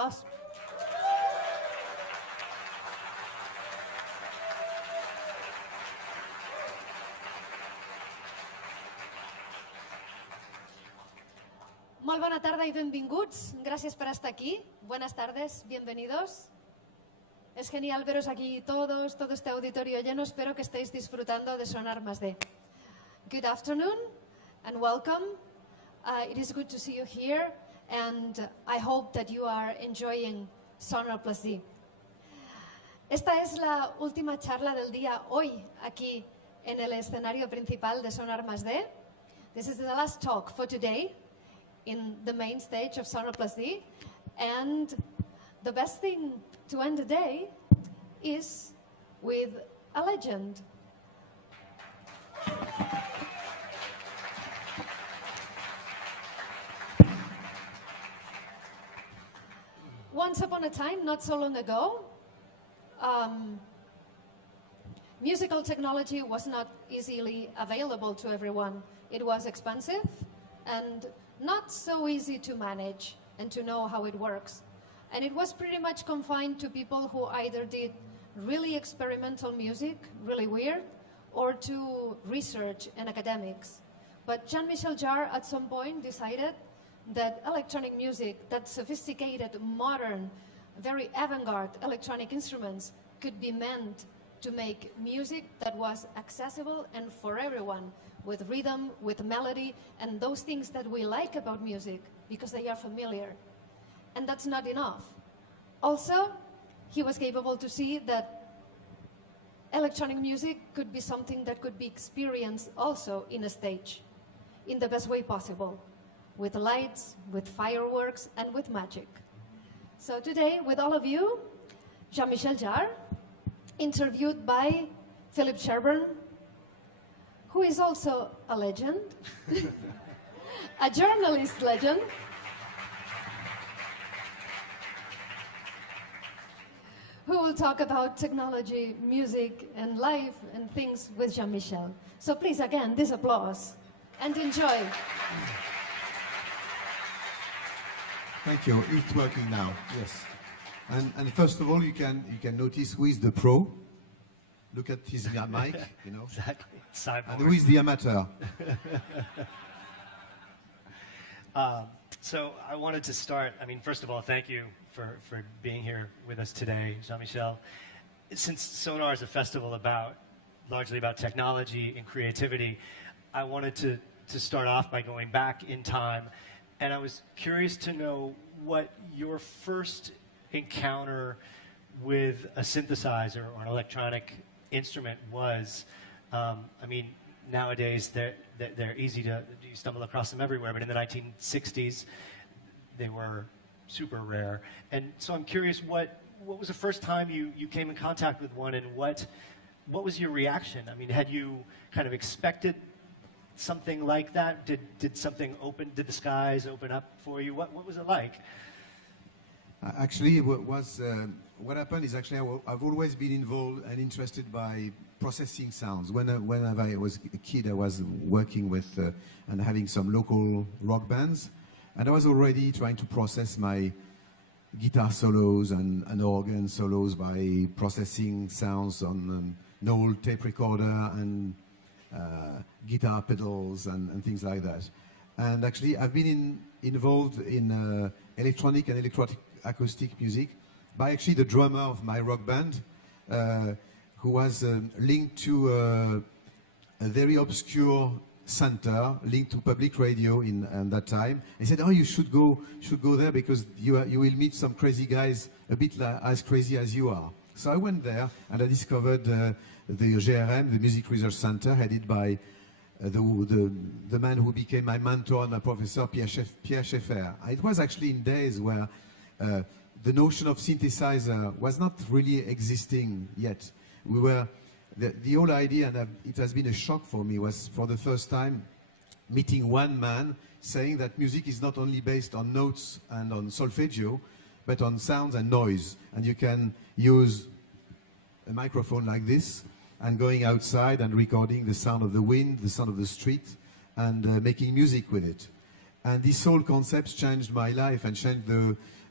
Pas. Molt bona tarda y benvinguts. Gracias por estar aquí. Buenas tardes, bienvenidos. Es genial veros aquí todos, todo este auditorio lleno. Espero que estéis disfrutando de Sonar más D. Good afternoon and welcome. It is good to see you here and I hope that you are enjoying Sonar plus D. Esta es la última charla del día hoy aquí en el escenario principal de Sonar más D. This is the last talk for today in the main stage of Sonar plus D. And the best thing to end the day is with a legend. Once upon a time, not so long ago, musical technology was not easily available to everyone. It was expensive and not so easy to manage and to know how it works. And it was pretty much confined to people who either did really experimental music, really weird, or to research and academics. But Jean-Michel Jarre at some point decided that electronic music, that sophisticated, modern, very avant-garde electronic instruments could be meant to make music that was accessible and for everyone, with rhythm, with melody, and those things that we like about music because they are familiar. And that's not enough. Also, he was capable to see that electronic music could be something that could be experienced also in a stage, in the best way possible, with lights, with fireworks, and with magic. So today, with all of you, Jean-Michel Jarre, interviewed by Philip Sherburne, who is also a legend, a journalist legend, who will talk about technology, music, and life, and things with Jean-Michel. So please, again, this applause, and enjoy. Thank you. It's working now. Yes. And first of all, you can notice who is the pro. Look at his mic, you know. Exactly. Cyborg. And who is the amateur? So I wanted to start, I mean, first of all, thank you for being here with us today, Jean-Michel. Since Sonar is a festival largely about technology and creativity, I wanted to start off by going back in time. And I was curious to know what your first encounter with a synthesizer or an electronic instrument was. I mean, nowadays they're easy to, you stumble across them everywhere, but in the 1960s, they were super rare. And so I'm curious, what was the first time you came in contact with one, and what was your reaction? I mean, had you kind of expected something like that? Did something open, did the skies open up for you? What was it like? Actually, what happened is actually I've always been involved and interested by processing sounds. When I was a kid, I was working with and having some local rock bands, and I was already trying to process my guitar solos and organ solos by processing sounds on an old tape recorder and guitar pedals and things like that. And actually, I've been involved in electronic and electronic acoustic music by actually the drummer of my rock band, who was linked to a very obscure center linked to public radio in that time. He said, "Oh, you should go there because you will meet some crazy guys a bit as crazy as you are." So I went there and I discovered the GRM, the Music Research Center, headed by the man who became my mentor and my professor, Pierre Schaeffer. It was actually in days where the notion of synthesizer was not really existing yet. The whole idea, and it has been a shock for me, was for the first time meeting one man saying that music is not only based on notes and on solfeggio, but on sounds and noise. And you can use a microphone like this and going outside and recording the sound of the wind, the sound of the street, and making music with it. And this whole concept changed my life and changed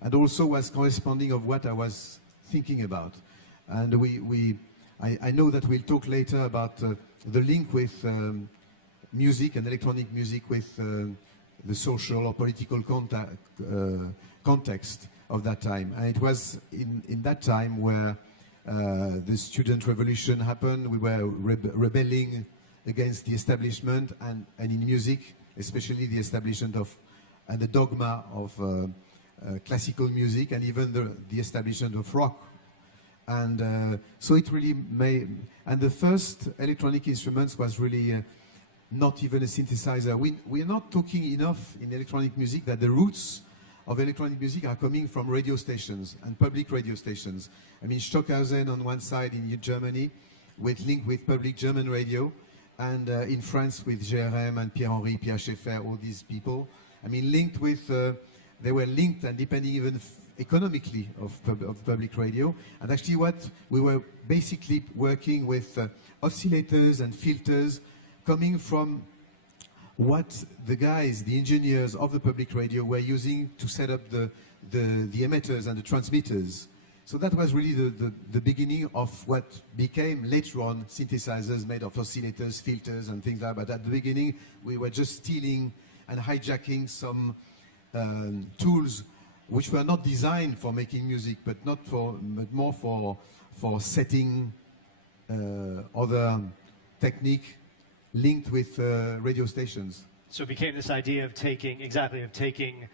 and also was corresponding of what I was thinking about. And I know that we'll talk later about the link with music and electronic music with the social or political context of that time. And it was in that time where the student revolution happened. We were rebelling against the establishment, and in music, especially the establishment of and the dogma of classical music, and even the establishment of rock. And so it really made, and the first electronic instruments was really not even a synthesizer. We're not talking enough in electronic music that the roots of electronic music are coming from radio stations and public radio stations. I mean, Stockhausen on one side in Germany, linked with public German radio, and in France with GRM and Pierre-Henri, Pierre Schaeffer, all these people. I mean, linked with, they were linked and depending even economically of public radio. And actually what we were basically working with oscillators and filters coming from what the guys, the engineers of the public radio were using to set up the emitters and the transmitters. So that was really the beginning of what became later on synthesizers made of oscillators, filters and things like that. But at the beginning we were just stealing and hijacking some tools which were not designed for making music, but more for setting other technique linked with radio stations. So it became this idea of taking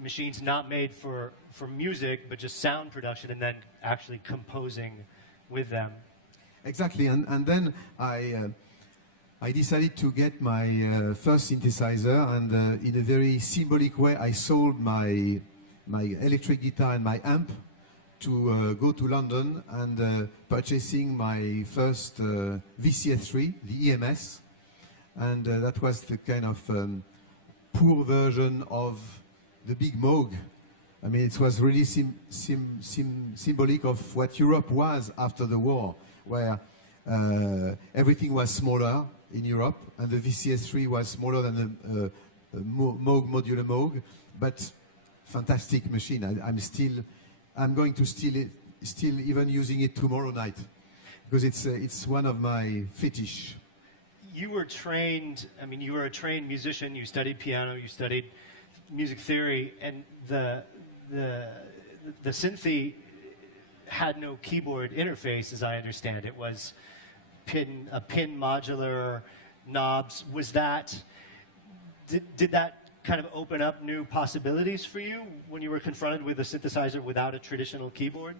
machines not made for music, but just sound production, and then actually composing with them. Exactly, and then I decided to get my first synthesizer, and in a very symbolic way, I sold my electric guitar and my amp to go to London and purchasing my first VCS3, the EMS, and that was the kind of poor version of the big Moog. I mean, it was really symbolic of what Europe was after the war, where everything was smaller in Europe, and the VCS3 was smaller than the Moog, modular Moog, but fantastic machine. I'm going to still even using it tomorrow night, because it's one of my fetish. You were trained, I mean, you were a trained musician, you studied piano, you studied music theory, and the Synthi had no keyboard interface, as I understand. It was a pin modular knobs. Was that, did that kind of open up new possibilities for you when you were confronted with a synthesizer without a traditional keyboard?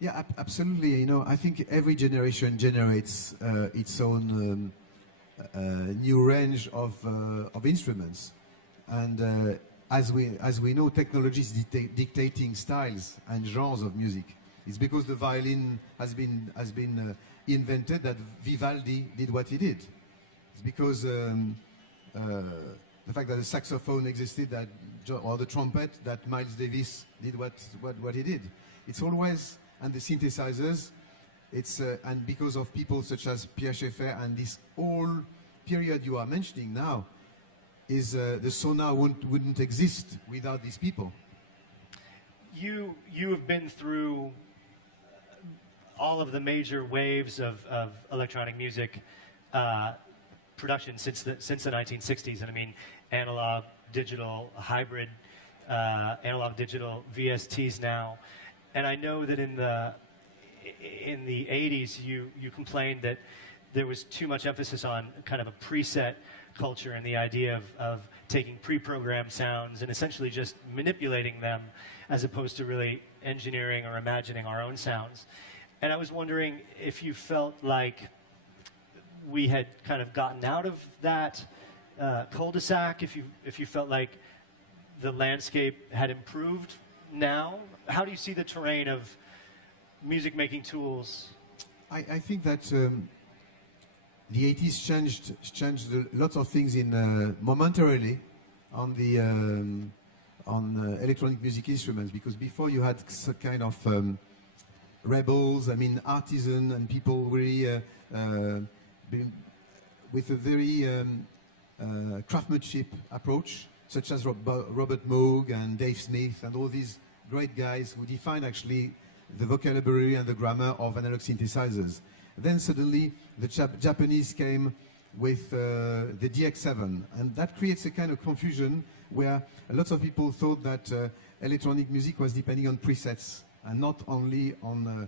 Yeah, absolutely. You know, I think every generation generates its own new range of instruments, and as we know, technology is dictating styles and genres of music. It's because the violin has been invented that Vivaldi did what he did. It's because the fact that the saxophone existed, or the trumpet, that Miles Davis did what he did. It's always, and the synthesizers, it's and because of people such as Pierre Schaeffer, and this whole period you are mentioning now, is the Sonar wouldn't exist without these people. You have been through all of the major waves of electronic music production since the 1960s, and I mean analog, digital, hybrid, analog, digital, VSTs now, and I know that in the 80s you complained that there was too much emphasis on kind of a preset culture and the idea of taking pre-programmed sounds and essentially just manipulating them as opposed to really engineering or imagining our own sounds. And I was wondering if you felt like we had kind of gotten out of that cul-de-sac, if you felt like the landscape had improved now. How do you see the terrain of music-making tools? I think that the 80s changed lots of things momentarily on the electronic music instruments, because before you had some kind of rebels, I mean artisan and people really with a very craftsmanship approach. such as Robert Moog and Dave Smith and all these great guys who defined actually the vocabulary and the grammar of analog synthesizers. Then suddenly the Japanese came with the DX7, and that creates a kind of confusion where lots of people thought that electronic music was depending on presets and not only on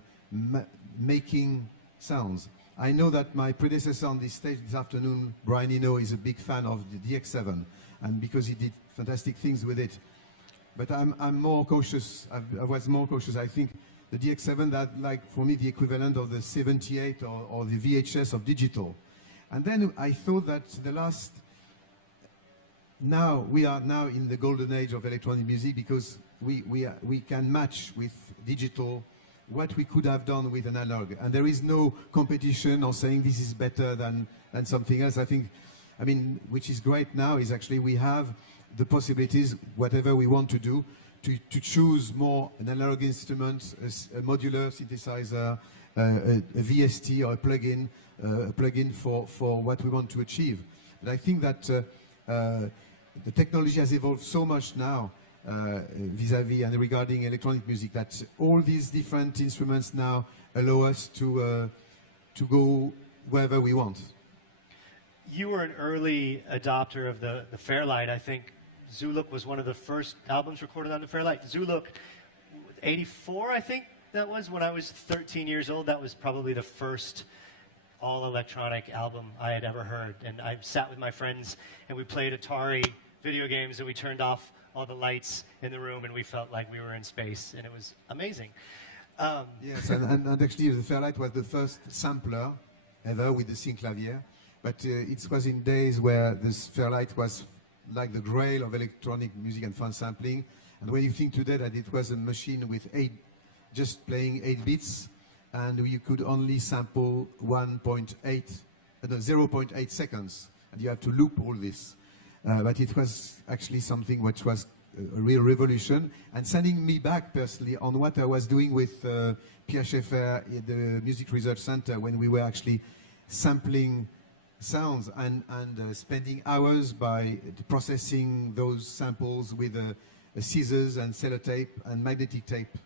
making sounds. I know that my predecessor on this stage this afternoon, Brian Eno, is a big fan of the DX7, and because he did fantastic things with it. But I'm more cautious. I was more cautious. I think the DX7, that like for me the equivalent of the 78 or the VHS of digital. And then I thought that we are now in the golden age of electronic music, because we can match with digital what we could have done with analog, and there is no competition or saying this is better than something else. I mean, which is great now is actually we have the possibilities, whatever we want to do, to choose more an analog instrument, a modular synthesizer, a VST or a plugin for what we want to achieve. But I think that the technology has evolved so much now vis-à-vis and regarding electronic music, that all these different instruments now allow us to go wherever we want. You were an early adopter of the Fairlight. I think Zuluk was one of the first albums recorded on the Fairlight. Zuluk, 84, I think that was, when I was 13 years old. That was probably the first all-electronic album I had ever heard. And I sat with my friends and we played Atari video games, and we turned off all the lights in the room and we felt like we were in space, and it was amazing. Yes, and actually the Fairlight was the first sampler ever with the synclavier, but it was in days where this Fairlight was like the grail of electronic music and fun sampling. And when you think today that it was a machine with just playing 8 bits, and you could only sample 0.8 seconds, and you have to loop all this. But it was actually something which was a real revolution, and sending me back personally on what I was doing with Pierre Schaeffer at the Music Research Center, when we were actually sampling sounds and spending hours by processing those samples with scissors and sellotape and magnetic tape.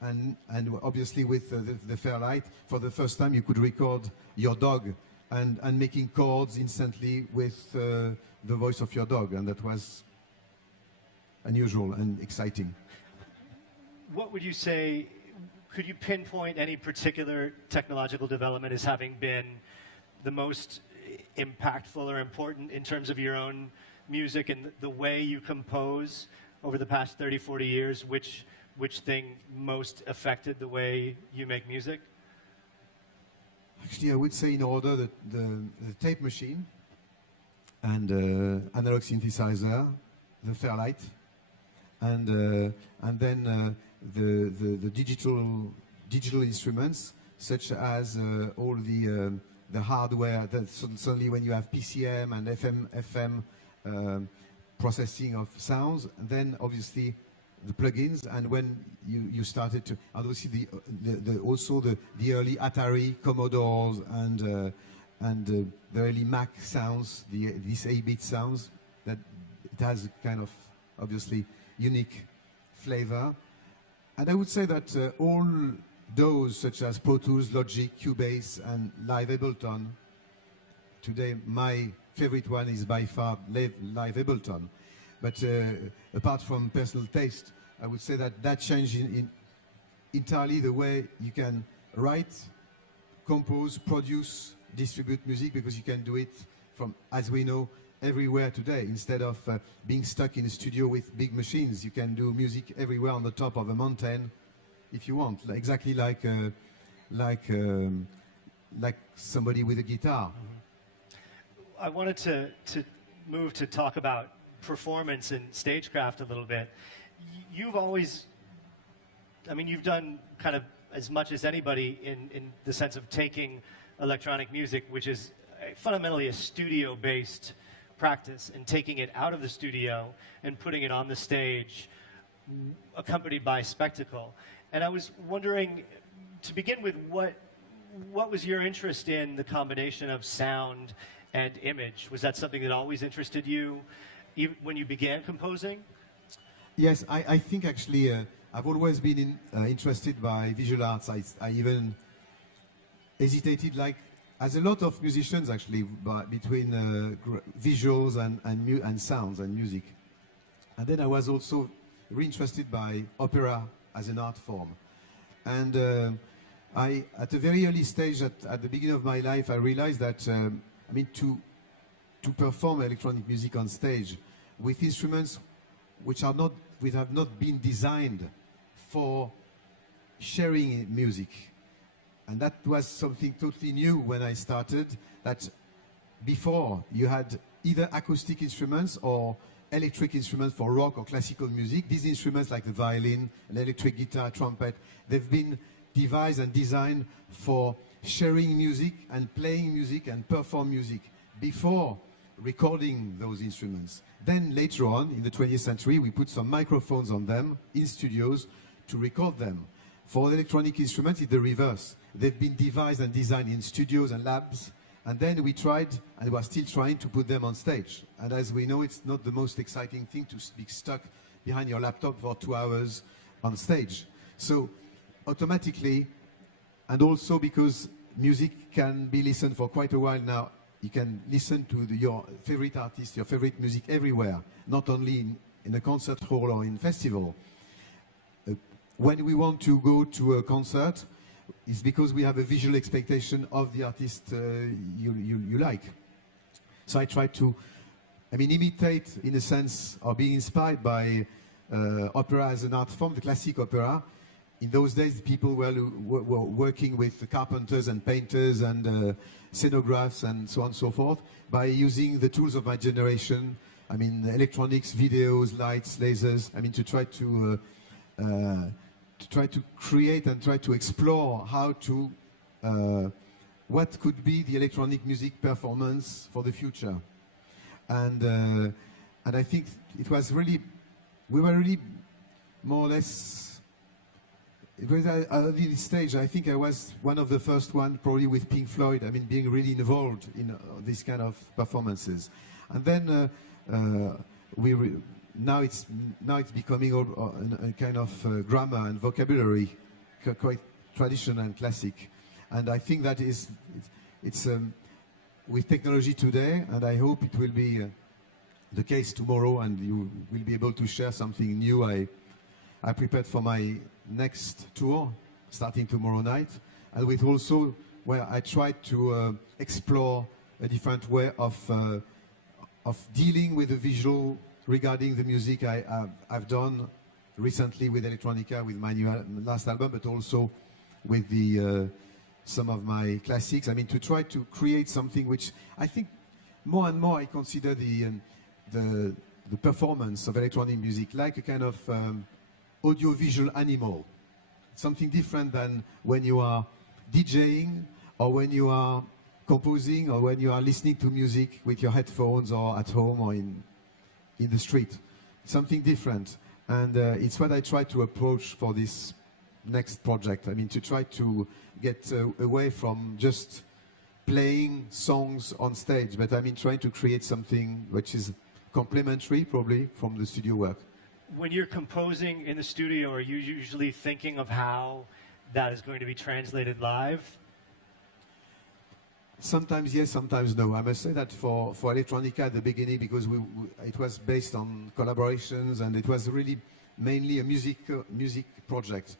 And obviously with the Fairlight, for the first time you could record your dog and making chords instantly with the voice of your dog, and that was unusual and exciting. What would you say, could you pinpoint any particular technological development as having been the most impactful or important in terms of your own music and the way you compose over the past 30, 40 years? Which thing most affected the way you make music? Actually, I would say in order the tape machine and analog synthesizer, the Fairlight, and then the digital instruments, such as all the hardware. That suddenly, when you have PCM and FM processing of sounds, then obviously the plugins, and when you started to obviously also the early Atari, Commodores, and the early Mac sounds, these 8-bit sounds, that it has kind of obviously unique flavor. And I would say that all those, such as Pro Tools, Logic, Cubase, and Live Ableton, today my favorite one is by far Live Ableton. But apart from personal taste, I would say that changed entirely the way you can write, compose, produce, distribute music, because you can do it from, as we know, everywhere today. Instead of being stuck in a studio with big machines, you can do music everywhere on the top of a mountain if you want, exactly like somebody with a guitar. Mm-hmm. I wanted to move to talk about performance and stagecraft a little bit. You've always, I mean, you've done kind of as much as anybody in the sense of taking electronic music, which is fundamentally a studio-based practice, and taking it out of the studio and putting it on the stage, accompanied by spectacle. And I was wondering, to begin with, what was your interest in the combination of sound and image? Was that something that always interested you? when you began composing? Yes, I think actually I've always been interested by visual arts. I even hesitated, like as a lot of musicians actually, between visuals and sounds and music. And then I was also really interested by opera as an art form. And at a very early stage, at the beginning of my life, I realized that to perform electronic music on stage with instruments which have not been designed for sharing music. And that was something totally new when I started, that before you had either acoustic instruments or electric instruments for rock or classical music. These instruments like the violin, an electric guitar, trumpet, they've been devised and designed for sharing music and playing music and perform music before recording those instruments. Then later on, in the 20th century, we put some microphones on them in studios to record them. For electronic instruments, it's the reverse. They've been devised and designed in studios and labs, and then we tried, and we're still trying to put them on stage. And as we know, it's not the most exciting thing to be stuck behind your laptop for 2 hours on stage. So automatically, and also because music can be listened for quite a while now, you can listen to your favorite artist, your favorite music everywhere, not only in a concert hall or in festival. When we want to go to a concert, it's because we have a visual expectation of the artist you like. So I try to, imitate, in a sense, or be inspired by opera as an art form, the classic opera. In those days, people were working with carpenters and painters and scenographs and so on and so forth by using the tools of my generation. Electronics, videos, lights, lasers. To try to create and try to explore how to what could be the electronic music performance for the future. And I think it was really, we were really more or less. It was at this stage, I think I was one of the first one, probably with Pink Floyd, being really involved in these kind of performances. And then now it's becoming a kind of grammar and vocabulary, quite traditional and classic. And I think that it's with technology today, and I hope it will be the case tomorrow, and you will be able to share something new. I prepared for my next tour, starting tomorrow night, and with also where I tried to explore a different way of dealing with the visual regarding the music I've done recently with electronica, with my last album, but also with some of my classics. To try to create something which I think more and more I consider the performance of electronic music like a kind of audiovisual animal, something different than when you are DJing or when you are composing or when you are listening to music with your headphones or at home or in the street. Something different. And it's what I try to approach for this next project. To try to get away from just playing songs on stage, but trying to create something which is complementary, probably, from the studio work. When you're composing in the studio, are you usually thinking of how that is going to be translated live? Sometimes yes, sometimes no. I must say that for electronica at the beginning, because it was based on collaborations and it was really mainly a music project.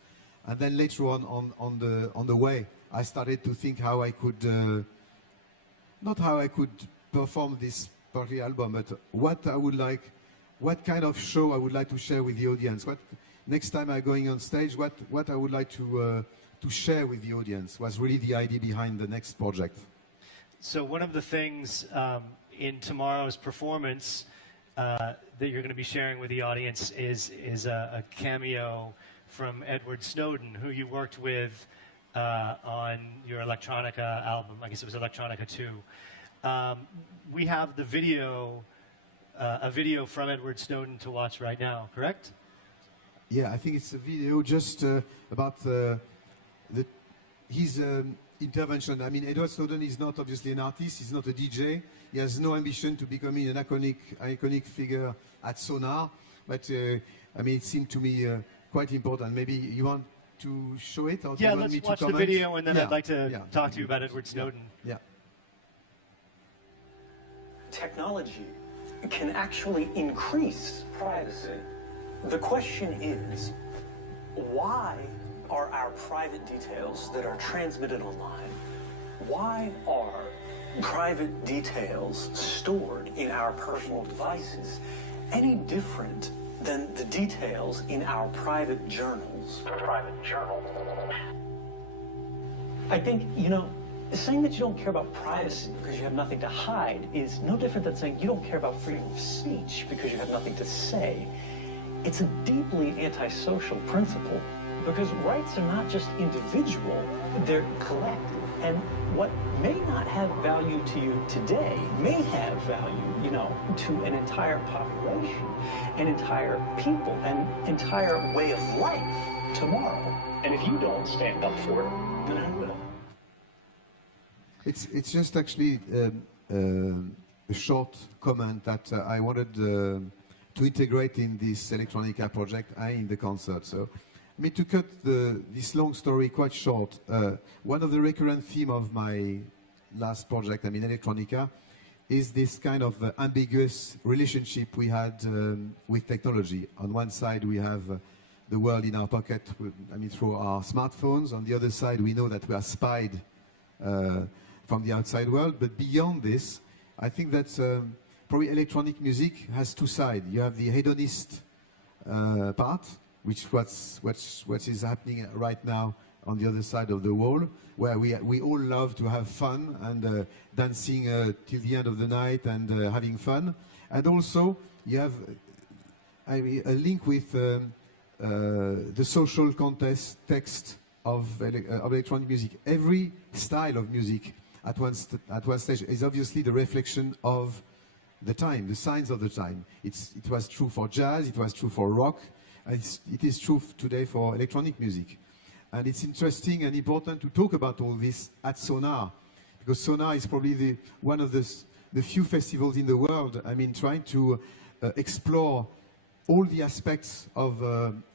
And then later on the way, I started to think how I could, not how I could perform this particular album, but what kind of show I would like to share with the audience. Next time I'm going on stage, what I would like to share with the audience was really the idea behind the next project. So one of the things in tomorrow's performance that you're going to be sharing with the audience is a cameo from Edward Snowden, who you worked with on your electronica album. I guess it was Electronica 2. We have the video, a video from Edward Snowden to watch right now, correct? Yeah, I think it's a video just about his intervention. I mean, Edward Snowden is not obviously an artist, he's not a DJ, he has no ambition to becoming an iconic figure at Sonar, but I mean, it seemed to me quite important. Maybe you want to show it? Or yeah, do you want let's me watch to the comment? video, and then Yeah, I'd like to yeah. talk to you about Edward Snowden. Yeah. Technology can actually increase privacy. The question is, why are our private details that are transmitted online, why are private details stored in our personal devices any different than the details in our private journals? I think, saying that you don't care about privacy because you have nothing to hide is no different than saying you don't care about freedom of speech because you have nothing to say. It's a deeply antisocial principle because rights are not just individual, they're collective. And what may not have value to you today may have value, to an entire population, an entire people, an entire way of life tomorrow. And if you don't stand up for it, then I will. It's just actually a short comment that I wanted to integrate in this Electronica project and in the concert. So, I mean, to cut this long story quite short, one of the recurrent themes of my last project, I mean Electronica, is this kind of ambiguous relationship we had with technology. On one side, we have the world in our pocket, through our smartphones. On the other side, we know that we are spied from the outside world. But beyond this, I think that probably electronic music has two sides. You have the hedonist part, which what is happening right now on the other side of the wall, where we all love to have fun and dancing till the end of the night and having fun. And also you have a link with the social context of electronic music. Every style of music at one stage is obviously the reflection of the time, the signs of the time. It was true for jazz, it was true for rock, and it is true today for electronic music. And it's interesting and important to talk about all this at Sonar, because Sonar is probably one of the few festivals in the world, trying to explore all the aspects of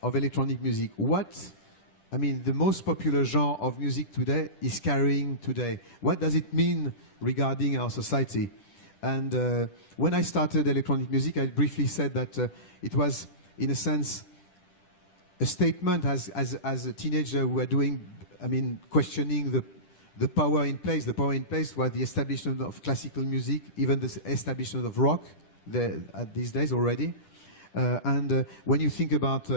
electronic music. The most popular genre of music today is carrying today. What does it mean regarding our society? And when I started electronic music, I briefly said that it was, in a sense, a statement as a teenager we were doing, questioning the power in place. The power in place was the establishment of classical music, even the establishment of rock at these days already. When you think about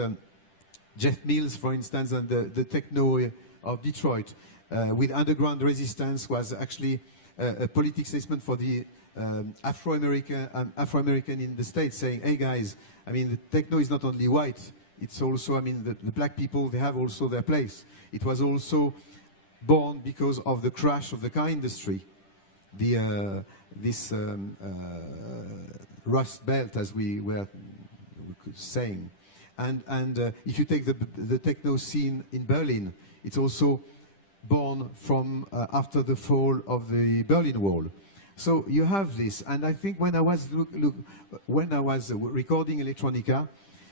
Jeff Mills, for instance, and the techno of Detroit, with underground resistance, was actually a political statement for the Afro-American in the States, saying, hey guys, the techno is not only white, it's also, the black people, they have also their place. It was also born because of the crash of the car industry, this Rust Belt, as we were saying. And if you take the techno scene in Berlin, it's also born from after the fall of the Berlin Wall. So you have this, and I think when I was recording Electronica,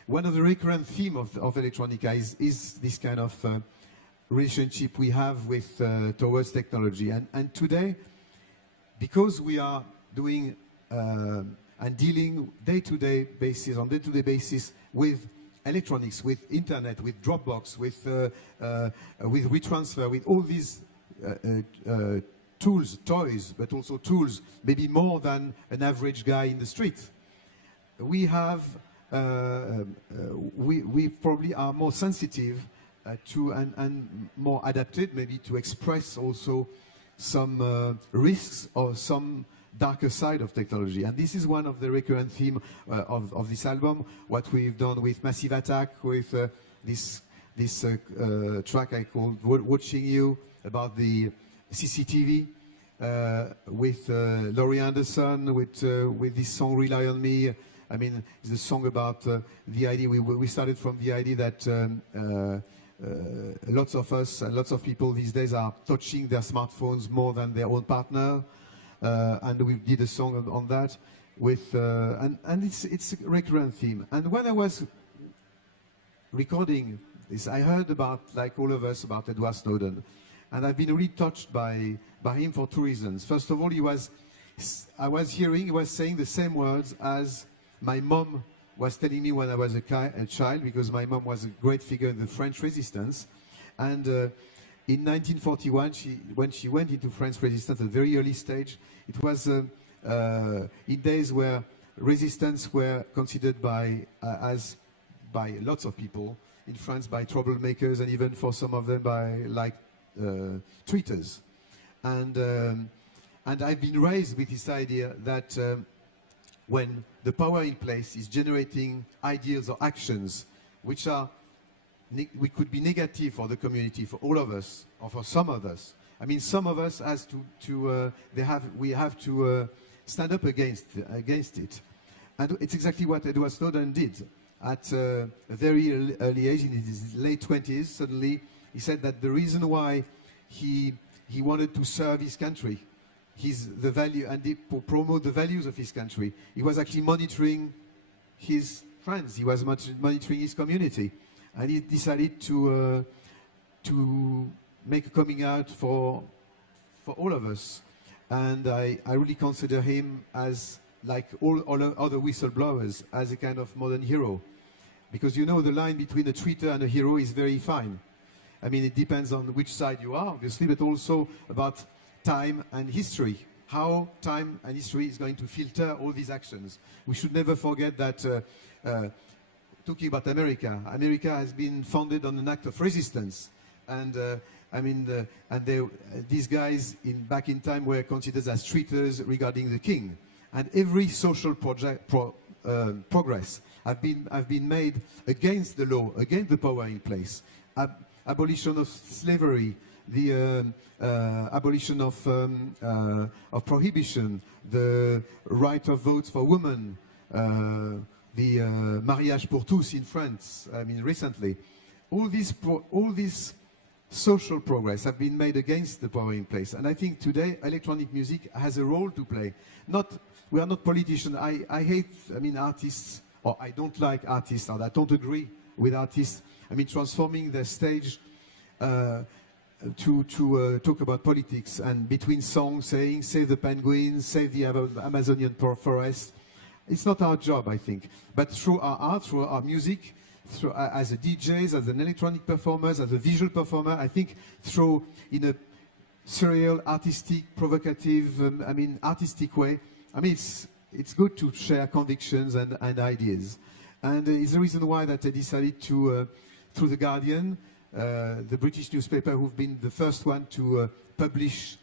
one of the recurrent themes of Electronica is this kind of relationship we have with towards technology. And today, because we are doing and dealing day-to-day basis with electronics, with internet, with Dropbox, with WeTransfer, with all these tools, toys, but also tools, maybe more than an average guy in the street. We have, we probably are more sensitive to and more adapted maybe to express also some risks or some darker side of technology. And this is one of the recurrent themes of this album, what we've done with Massive Attack, with this track I called Watching You, about the CCTV, with Laurie Anderson, with this song Rely on Me. It's a song about the idea, we started from the idea that lots of us and lots of people these days are touching their smartphones more than their own partner, and we did a song on that with, and it's a recurrent theme. And when I was recording this, I heard about, like all of us, about Edward Snowden, and I've been really touched by him for two reasons. First of all, I was hearing he was saying the same words as my mom was telling me when I was a child, because my mom was a great figure in the French resistance. And in 1941, when she went into French resistance at a very early stage, it was in days where resistance were considered by lots of people in France, by troublemakers, and even for some of them by traitors. And I've been raised with this idea that when the power in place is generating ideas or actions which are we could be negative for the community, for all of us, or for some of us. I mean, some of us we have to stand up against it, and it's exactly what Edward Snowden did at a very early age, in his late 20s. Suddenly, he said that the reason why he wanted to serve his country, the value, and promote the values of his country. He was actually monitoring his friends. He was monitoring his community, and he decided to make a coming out for all of us. And I really consider him as, like all other whistleblowers, as a kind of modern hero, because you know the line between a traitor and a hero is very fine. I mean, it depends on which side you are, obviously, but also about time and history, how time and history is going to filter all these actions. We should never forget that, talking about America, America has been founded on an act of resistance. And these guys back in time were considered as traitors regarding the king. And every social progress have been made against the law, against the power in place. Abolition of slavery, the abolition of prohibition, the right of votes for women, the mariage pour tous in France. I mean, recently, all these social progress have been made against the power in place. And I think today electronic music has a role to play. We are not politicians. I hate, artists, or I don't like artists, or I don't agree with artists. I mean, transforming the stage to talk about politics, and between songs saying, save the penguins, save the Amazonian forest. It's not our job, I think. But through our art, through our music, as a DJs, as an electronic performers, as a visual performer, I think in a surreal, artistic, provocative, artistic way. I mean, it's good to share convictions and ideas. And it's the reason why that I decided to, through The Guardian, the British newspaper, who've been the first one to publish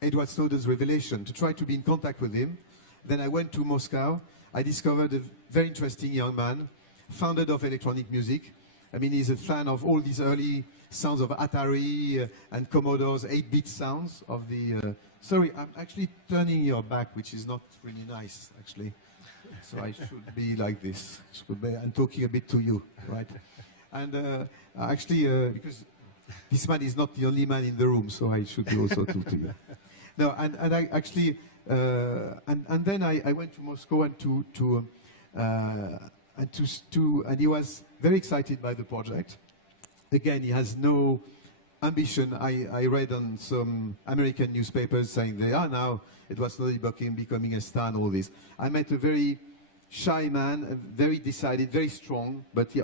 Edward Snowden's revelation, to try to be in contact with him. Then I went to Moscow. I discovered a very interesting young man, founder of electronic music. I mean, he's a fan of all these early sounds of Atari and Commodore's 8-bit sounds of the... sorry, I'm actually turning your back, which is not really nice, actually. So I should be like this. I'm talking a bit to you, right? And because this man is not the only man in the room, so I should also talk to you. No, and I actually... and then I went to Moscow and he was very excited by the project. Again, he has no ambition. I read on some American newspapers saying they are now, it was slowly becoming a star and all this. I met a very shy man, very decided, very strong, but he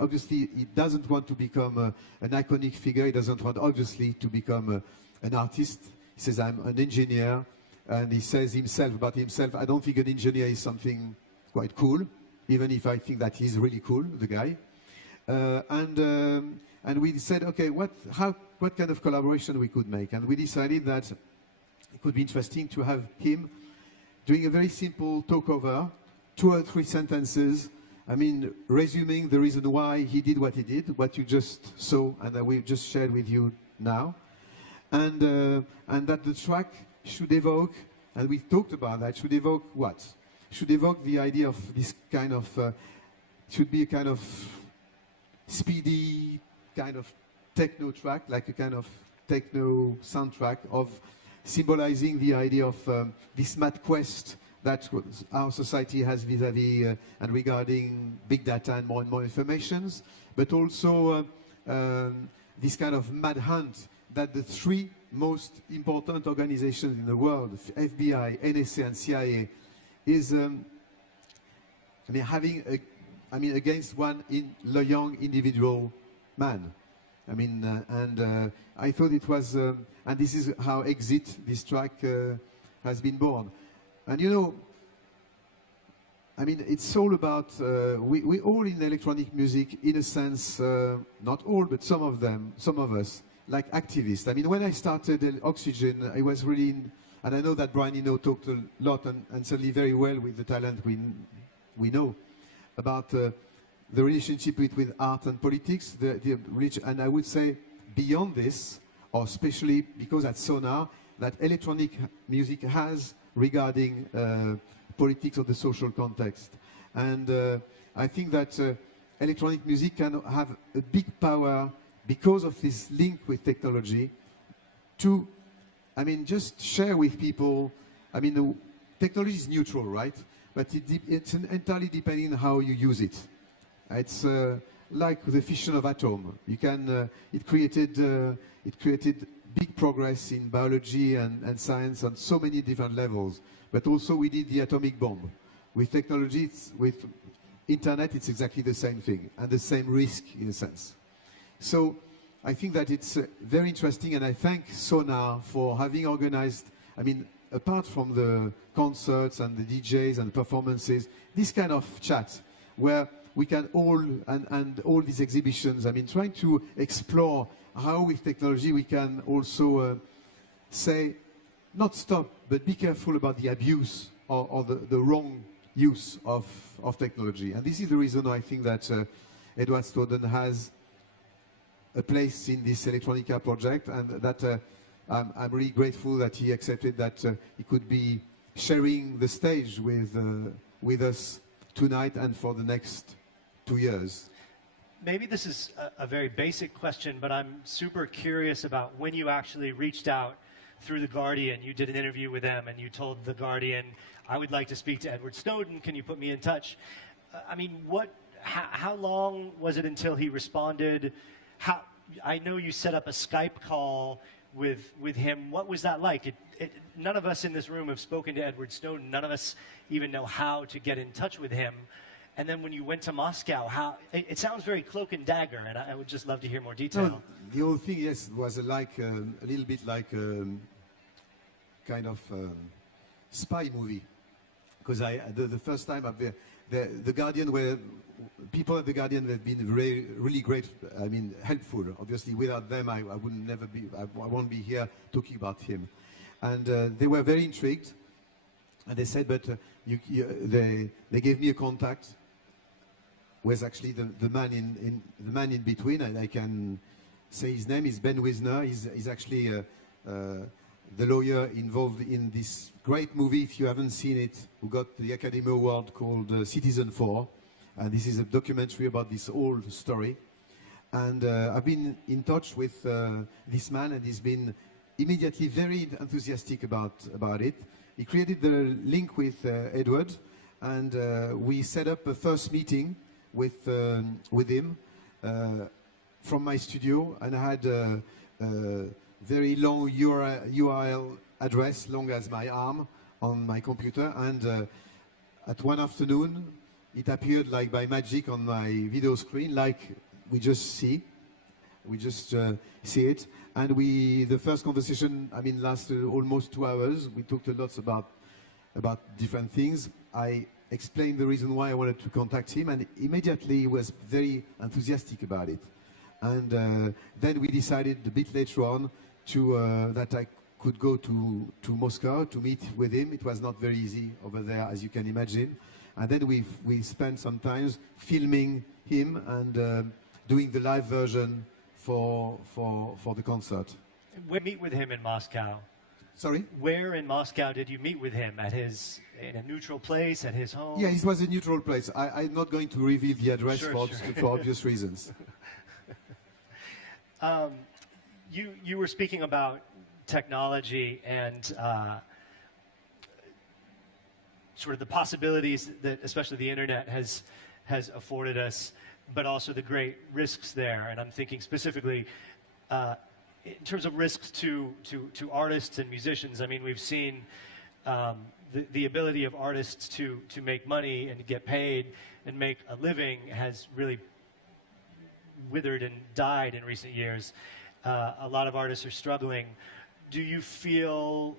doesn't want to become an iconic figure. He doesn't want, obviously, to become an artist. He says, I'm an engineer. And he says about himself, I don't think an engineer is something quite cool, even if I think that he's really cool, the guy. And we said, okay, what kind of collaboration we could make? And we decided that it could be interesting to have him doing a very simple talk-over, 2 or 3 sentences, resuming the reason why he did what he did, what you just saw and that we just shared with you now. And that the track should evoke, and we talked about that, should evoke what? Should evoke the idea of this kind of, should be a kind of speedy, kind of techno track, like a kind of techno soundtrack of symbolizing the idea of this mad quest that our society has vis-à-vis and regarding big data and more informations, but also this kind of mad hunt that the three most important organizations in the world, FBI, NSA, and CIA, is having against one young individual man. I thought it was, and this is how Exit, this track, has been born. And it's all about, we all in electronic music, in a sense, not all, but some of us, like activists. When I started Oxygen, I was really, and I know that Brian Eno talked a lot and certainly very well with the talent we know about the relationship between art and politics, and I would say beyond this, or especially because at Sonar, that electronic music has regarding politics or the social context. And I think that electronic music can have a big power because of this link with technology to, just share with people. Technology is neutral, right? But it's entirely depending on how you use it. It's like the fission of atom. You can, it created big progress in biology and science on so many different levels. But also we did the atomic bomb. With technology, with internet, it's exactly the same thing and the same risk in a sense. So I think that it's very interesting, and I thank Sonar for having organized, apart from the concerts and the DJs and performances, this kind of chat where we can all, and all these exhibitions, trying to explore how with technology we can also say, not stop, but be careful about the abuse or the wrong use of technology. And this is the reason I think that Edward Snowden has a place in this Electronica project, and that I'm really grateful that he accepted that he could be sharing the stage with us tonight and for the next 2 years. Maybe this is a very basic question, but I'm super curious about when you actually reached out through The Guardian. You did an interview with them and you told The Guardian, I would like to speak to Edward Snowden, can you put me in touch? How long was it until he responded? I know you set up a Skype call with him. What was that like? None of us in this room have spoken to Edward Snowden. None of us even know how to get in touch with him. And then when you went to Moscow, it sounds very cloak and dagger, and I would just love to hear more detail. No, the whole thing, yes, was a little bit like a kind of spy movie. Because the first time the Guardian people at The Guardian have been really great, helpful. Obviously, without them, I won't be here talking about him. And they were very intrigued. And they said, but they gave me a contact. Was actually the man in between, and I can say his name is Ben Wisner. He's actually the lawyer involved in this great movie, if you haven't seen it, who got the Academy Award called Citizen 4. And this is a documentary about this old story. And I've been in touch with this man, and he's been immediately very enthusiastic about it. He created the link with Edward, and we set up a first meeting with him from my studio, and I had a very long URL address, long as my arm, on my computer. And at one afternoon, it appeared like by magic on my video screen, like we just see. We just see it. And the first conversation, lasted almost 2 hours. We talked a lot about different things. I explained the reason why I wanted to contact him, and immediately he was very enthusiastic about it. And then we decided a bit later on that I could go to Moscow to meet with him. It was not very easy over there, as you can imagine. And then we spent some time filming him and doing the live version for the concert. Where did you meet with him in Moscow? Sorry? Where in Moscow did you meet with him? In a neutral place, at his home? Yeah, it was a neutral place. I'm not going to reveal the address for obvious reasons. You were speaking about technology and sort of the possibilities that especially the internet has afforded us, but also the great risks there. And I'm thinking specifically in terms of risks to artists and musicians. I mean, we've seen the ability of artists to make money and get paid and make a living has really withered and died in recent years. A lot of artists are struggling. Do you feel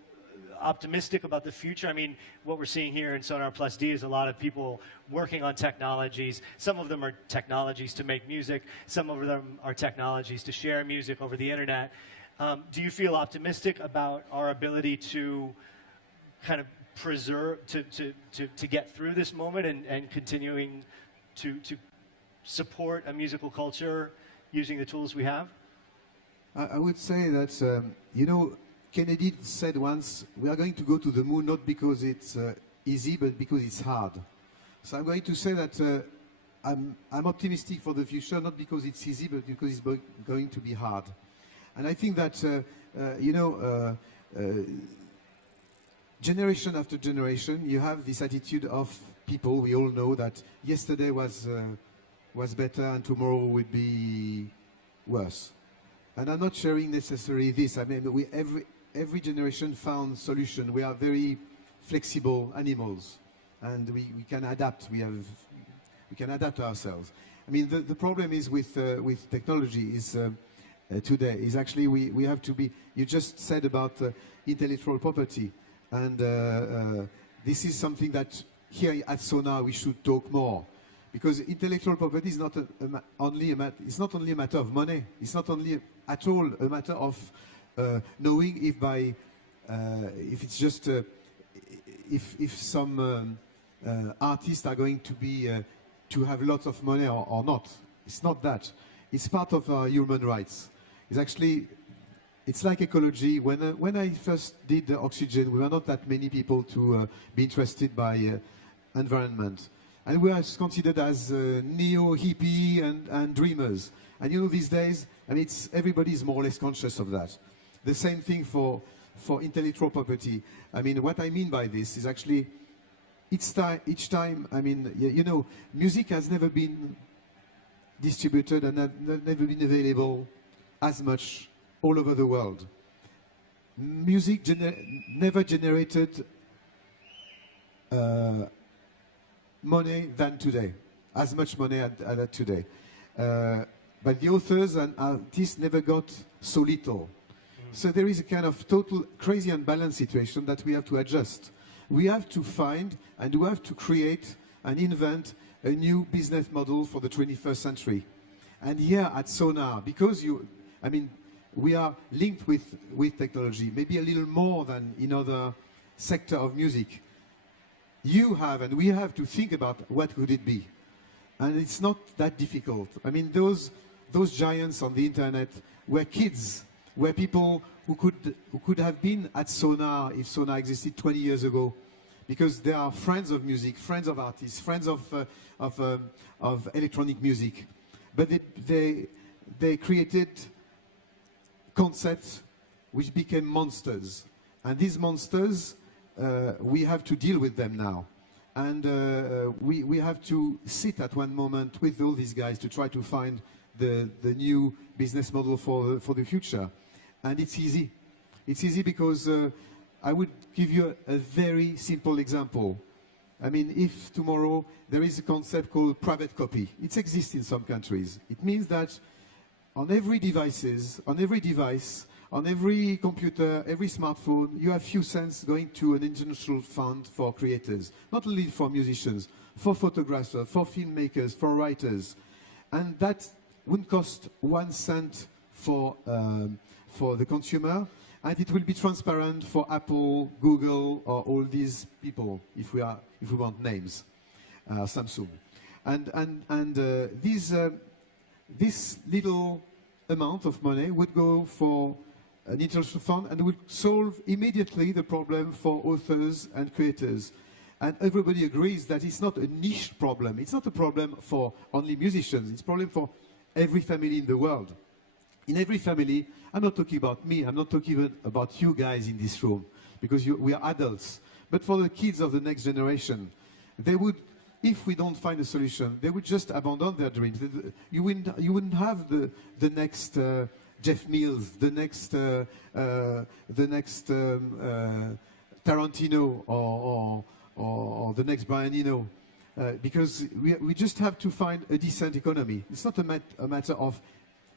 optimistic about the future? I mean, what we're seeing here in Sonar Plus D is a lot of people working on technologies. Some of them are technologies to make music. Some of them are technologies to share music over the internet. Do you feel optimistic about our ability to kind of preserve, to get through this moment and continuing to support a musical culture using the tools we have? I would say that, you know, Kennedy said once, we are going to go to the moon not because it's easy, but because it's hard. So I'm going to say that I'm optimistic for the future, not because it's easy, but because it's going to be hard. And I think that, you know, generation after generation, you have this attitude of people, we all know that yesterday was better and tomorrow would be worse. And I'm not sharing necessarily this. I mean, every generation found solution. We are very flexible animals, and we can adapt. We can adapt ourselves. I mean, the problem is with technology is today is actually we have to be. You just said about intellectual property, and this is something that here at Sonar we should talk more. Because intellectual property is not only a matter of money. It's not only at all a matter of knowing if it's just if some artists are going to be to have lots of money or not. It's not that. It's part of our human rights. It's like ecology. When I first did the oxygen, we were not that many people to be interested by environment. And we are considered as neo-hippie and dreamers. And you know, these days, I mean, everybody is more or less conscious of that. The same thing for intellectual property. I mean, what I mean by this is actually, each time, I mean, you know, music has never been distributed and never been available as much all over the world. Music never generated money than today, as much money as today. But the authors and artists never got so little. So there is a kind of total crazy unbalanced situation that we have to adjust. We have to find and we have to create and invent a new business model for the 21st century. And here at Sonar, because I mean, we are linked with technology, maybe a little more than in other sector of music. You have and we have to think about what could it be. And it's not that difficult. I mean, those giants on the internet were kids, were people who could have been at Sonar if Sonar existed 20 years ago, because they are friends of music, friends of artists, friends of electronic music. But they created concepts which became monsters. And these monsters, we have to deal with them now. And we have to sit at one moment with all these guys to try to find the new business model for the future. And it's easy. It's easy because I would give you a very simple example. I mean, if tomorrow there is a concept called private copy, it exists in some countries. It means that on every device, on every computer, every smartphone, you have few cents going to an international fund for creators, not only for musicians, for photographers, for filmmakers, for writers. And that wouldn't cost 1 cent for the consumer, and it will be transparent for Apple, Google, or all these people, if we want names, Samsung. And this little amount of money would go for an international fund and would solve immediately the problem for authors and creators. And everybody agrees that it's not a niche problem. It's not a problem for only musicians. It's a problem for every family in the world. in every family, I'm not talking about me, I'm not talking even about you guys in this room, because we are adults. But for the kids of the next generation, they would, if we don't find a solution, they would just abandon their dreams. You wouldn't have the next Jeff Mills, the next Tarantino, or the next Brian Eno, because we just have to find a decent economy. It's not a matter of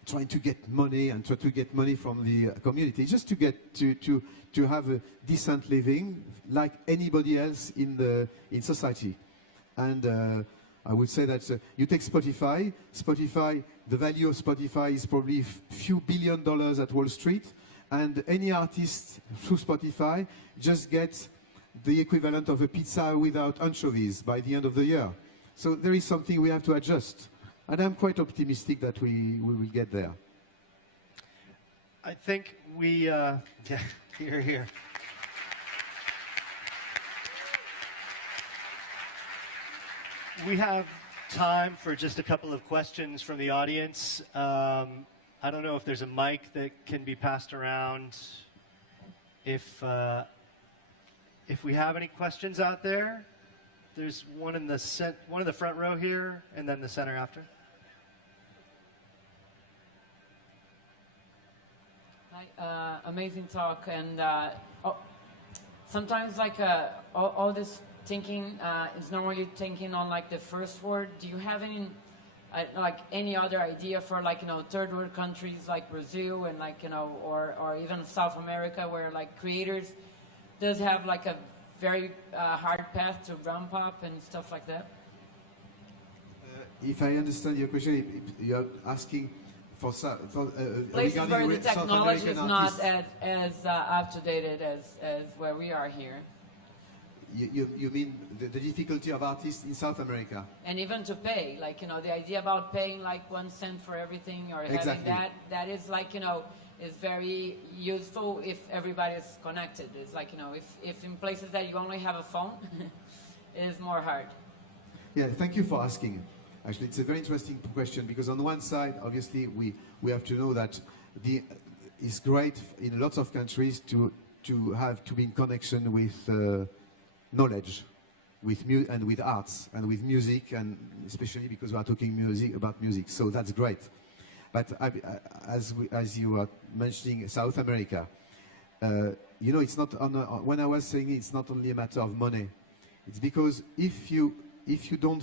trying to get money and try to get money from the community. It's just to get to have a decent living like anybody else in society. And I would say that you take Spotify. The value of Spotify is probably a few $billion at Wall Street, and any artist through Spotify just gets the equivalent of a pizza without anchovies by the end of the year. So there is something we have to adjust. And I'm quite optimistic that we will get there. I think we, yeah, here. We have time for just a couple of questions from the audience. I don't know if there's a mic that can be passed around. If we have any questions out there, there's one in the front row here, and then the center after. Hi, amazing talk, and sometimes like all this thinking is normally thinking on like the first word. Do you have any like any other idea for like third world countries like Brazil and like or even South America where like creators does have like a very hard path to ramp up and stuff like that? If I understand your question, you're asking for places where the technology is not artists. as up to date as where we are here. You mean the difficulty of artists in South America? And even to pay, like, the idea about paying like 1 cent for everything or Exactly. having that is like, is very useful if everybody is connected. It's like, if in places that you only have a phone, it is more hard. Yeah, thank you for asking. Actually, it's a very interesting question because on one side, obviously, we have to know that it's great in lots of countries to be in connection with knowledge, and with arts and with music, and especially because we are talking about music. So that's great. But as you are mentioning South America, it's not when I was saying it's not only a matter of money. It's because if we don't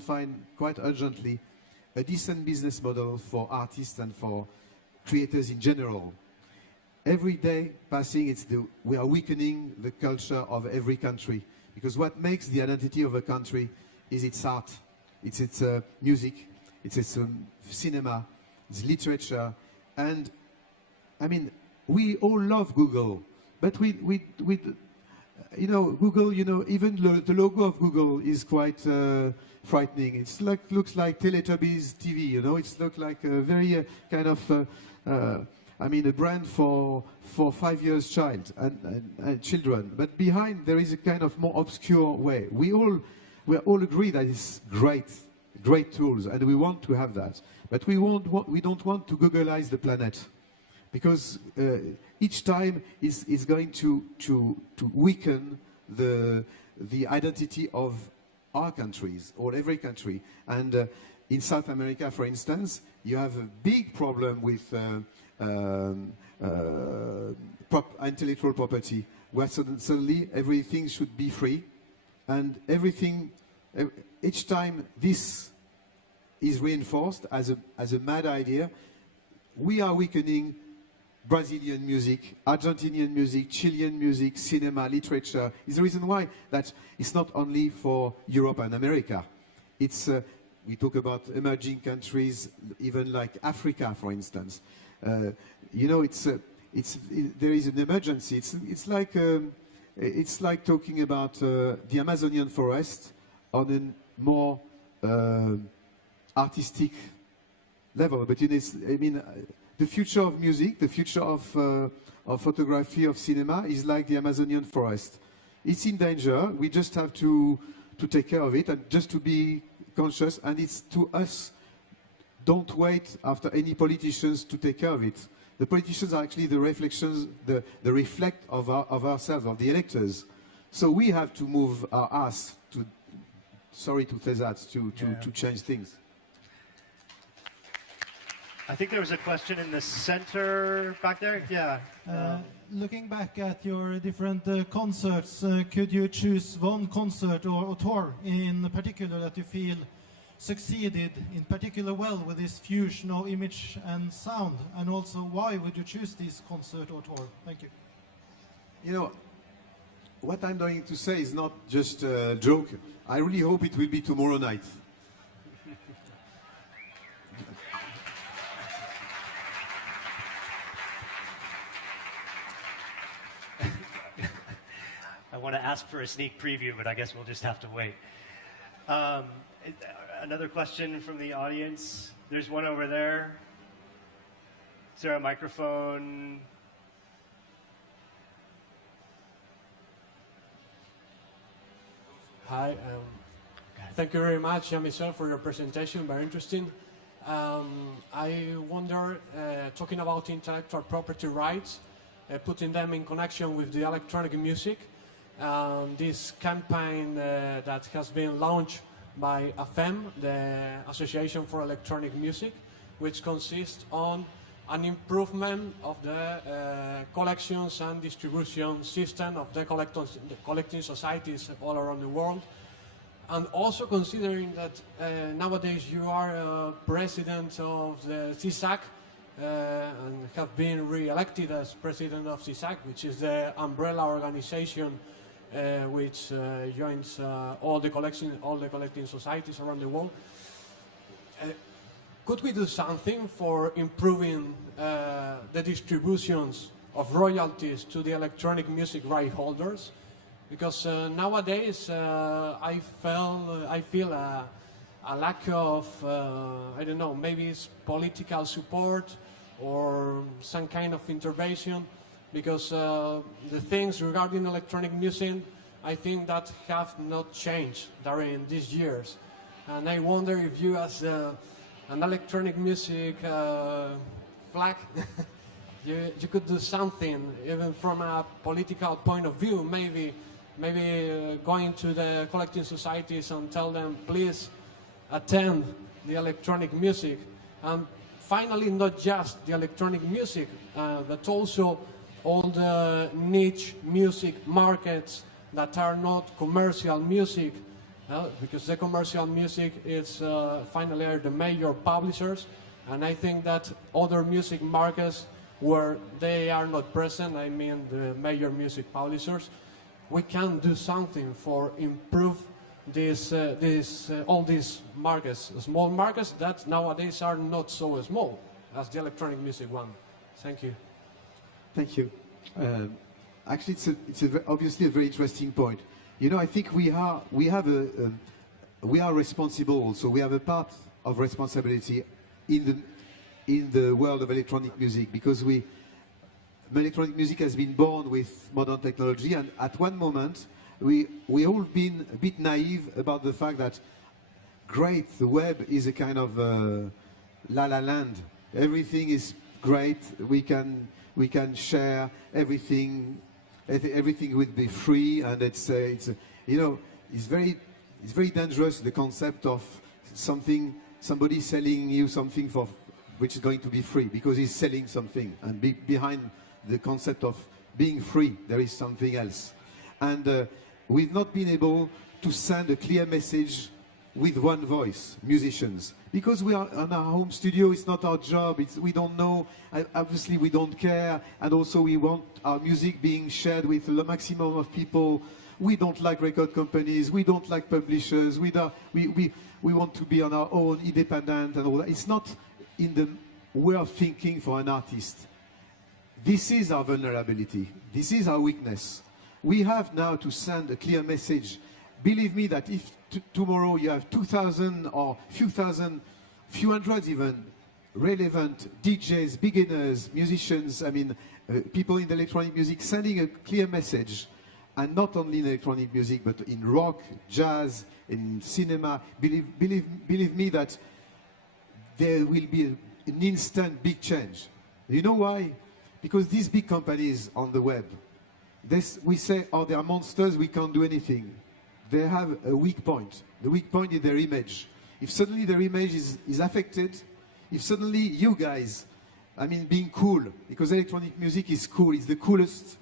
find quite urgently a decent business model for artists and for creators in general, every day passing, we are weakening the culture of every country. Because what makes the identity of a country is its art, it's its music, it's its cinema, its literature. And I mean, we all love Google, but Google, even the logo of Google is quite frightening. It's looks like Teletubbies TV, It's looked like a very kind of, a brand for 5 years child and children. But behind there is a kind of more obscure way. We all agree that it's great tools, and we want to have that. But we don't want to Googleize the planet, because each time is going to weaken the identity of our countries, or every country. And in South America, for instance, you have a big problem with intellectual property, where suddenly everything should be free, and each time this is reinforced as a mad idea, we are weakening Brazilian music, Argentinian music, Chilean music, cinema, literature. Is the reason why that it's not only for Europe and America. It's we talk about emerging countries, even like Africa, for instance. There is an emergency. It's like talking about the Amazonian forest on a more artistic level. But the future of music, the future of photography, of cinema is like the Amazonian forest. It's in danger. We just have to take care of it and just to be conscious. And it's to us don't wait after any politicians to take care of it. The politicians are actually the reflections, the reflect of ourselves, of the electors. So we have to move our ass to, sorry to say that, to change things. I think there was a question in the center back there. Yeah. Looking back at your different concerts, could you choose one concert or tour in particular that you feel succeeded in particular well with this fusion of image and sound? And also, why would you choose this concert or tour? Thank you. You know, what I'm going to say is not just a joke. I really hope it will be tomorrow night. I want to ask for a sneak preview, but I guess we'll just have to wait. Another question from the audience. There's one over there. Is there a microphone? Hi. Thank you very much, Jean-Michel, for your presentation. Very interesting. I wonder, talking about intellectual property rights, putting them in connection with the electronic music, this campaign that has been launched by AFEM, the Association for Electronic Music, which consists on an improvement of the collections and distribution system of the collecting societies all around the world. And also considering that nowadays you are president of the CISAC and have been re-elected as president of CISAC, which is the umbrella organization which joins all the collecting societies around the world. Could we do something for improving the distributions of royalties to the electronic music right holders? Because nowadays I feel a lack of, I don't know, maybe it's political support or some kind of intervention, because the things regarding electronic music, I think that have not changed during these years. And I wonder if you, as an electronic music flag, you could do something, even from a political point of view, maybe going to the collecting societies and tell them, please attend the electronic music. And finally, not just the electronic music, but also all the niche music markets that are not commercial music, because the commercial music is finally are the major publishers, and I think that other music markets where they are not present, I mean the major music publishers, we can do something for improve all these markets, small markets that nowadays are not so small as the electronic music one. Thank you. Thank you. Actually, it's obviously a very interesting point. You know, I think we are responsible also. We have a part of responsibility in the world of electronic music, because electronic music has been born with modern technology, and at one moment we all been a bit naive about the fact that great, the web is a kind of la la land. Everything is great. We can share everything. Everything would be free, and it's very dangerous, the concept of somebody selling you something which is going to be free, because he's selling something, and behind the concept of being free there is something else. And we've not been able to send a clear message with one voice, musicians, because we are in our home studio. It's not our job. We don't know. Obviously, we don't care, and also we want our music being shared with the maximum of people. We don't like record companies. We don't like publishers. We want to be on our own, independent, and all that. It's not in the way of thinking for an artist. This is our vulnerability. This is our weakness. We have now to send a clear message. Believe me that if tomorrow you have 2,000 or few hundred even, relevant DJs, beginners, musicians, people in the electronic music sending a clear message, and not only in electronic music, but in rock, jazz, in cinema, believe me that there will be an instant big change. You know why? Because these big companies on the web, we say, oh, they are monsters, we can't do anything. They have a weak point. The weak point is their image. If suddenly their image is affected, if suddenly you guys, I mean, being cool, because electronic music is cool, it's the coolest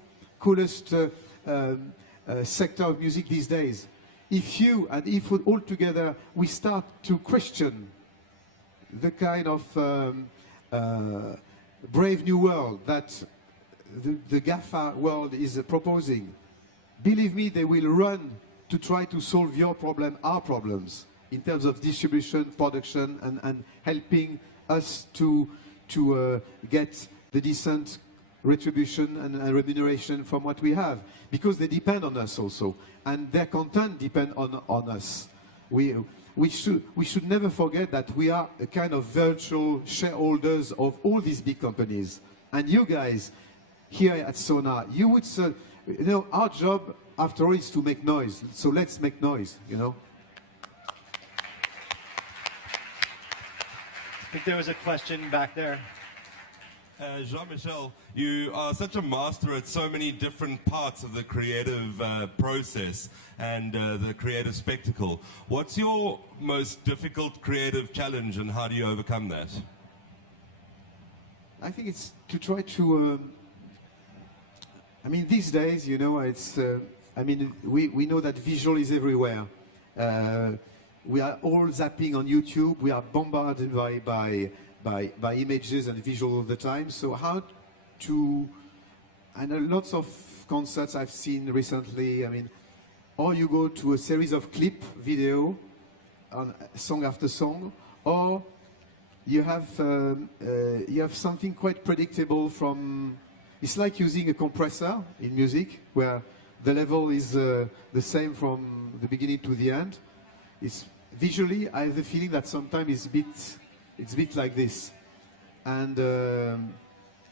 sector of music these days. If you and if all together we start to question the kind of brave new world that the GAFA world is proposing, believe me, they will run to try to solve your problem, our problems, in terms of distribution, production, and helping us to get the decent retribution and remuneration from what we have, because they depend on us also, and their content depend on us. We should never forget that we are a kind of virtual shareholders of all these big companies. And you guys here at Sonar, you would, you know, our job after all is to make noise. So let's make noise, you know. I think there was a question back there. Jean-Michel, you are such a master at so many different parts of the creative process and the creative spectacle. What's your most difficult creative challenge and how do you overcome that? I think it's to try to, I mean, these days, you know, it's, I mean, we know that visual is everywhere. We are all zapping on YouTube. We are bombarded by images and visual all the time. So how to, and lots of concerts I've seen recently, I mean, or you go to a series of clip video on song after song, or you have something quite predictable from, it's like using a compressor in music where the level is the same from the beginning to the end. It's visually, I have the feeling that sometimes it's a bit like this. And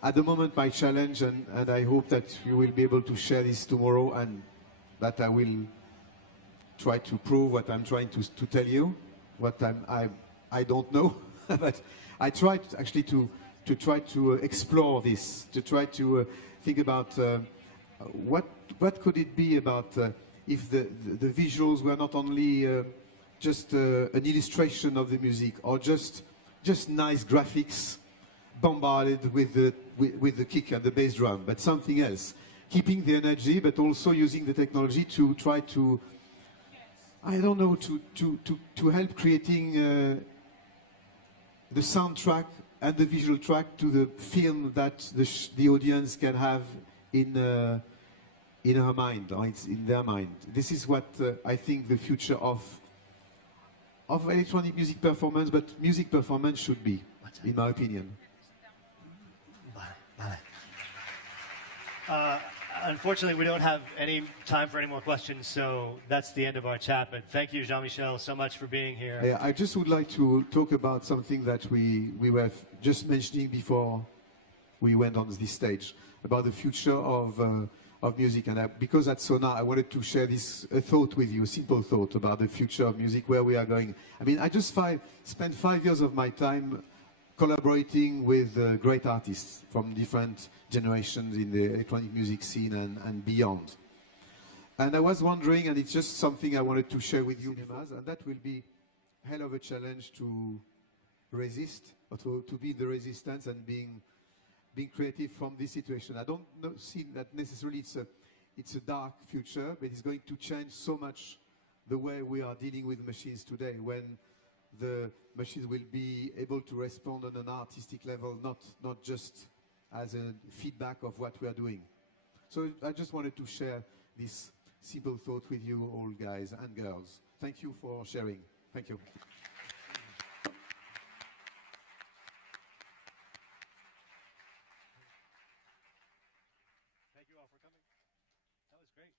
at the moment, my challenge, and I hope that you will be able to share this tomorrow, and that I will try to prove what I'm trying to tell you, what I don't know, but I tried actually to try to explore this, to try to think about what could it be about if the visuals were not only just an illustration of the music, or just nice graphics bombarded with the kick and the bass drum, but something else, keeping the energy, but also using the technology to try to, I don't know, to help creating the soundtrack and the visual track to the film that the audience can have in her mind, or in their mind. This is what I think the future of electronic music performance, but music performance should be, in my opinion. Unfortunately, we don't have any time for any more questions, so that's the end of our chat. But thank you, Jean-Michel, so much for being here. I just would like to talk about something that we were just mentioning before we went on this stage, about the future of music. And because at Sonar, I wanted to share this thought with you, a simple thought about the future of music, where we are going. I mean, I just spent 5 years of my time collaborating with great artists from different generations in the electronic music scene and beyond. And I was wondering, and it's just something I wanted to share with you, and that will be a hell of a challenge to resist, or to be in the resistance and being creative from this situation. I don't see that necessarily it's a dark future, but it's going to change so much the way we are dealing with machines today, when the machines will be able to respond on an artistic level, not just as a feedback of what we are doing. So I just wanted to share this simple thought with you all, guys and girls. Thank you for sharing. Thank you. Thank you all for coming. That was great.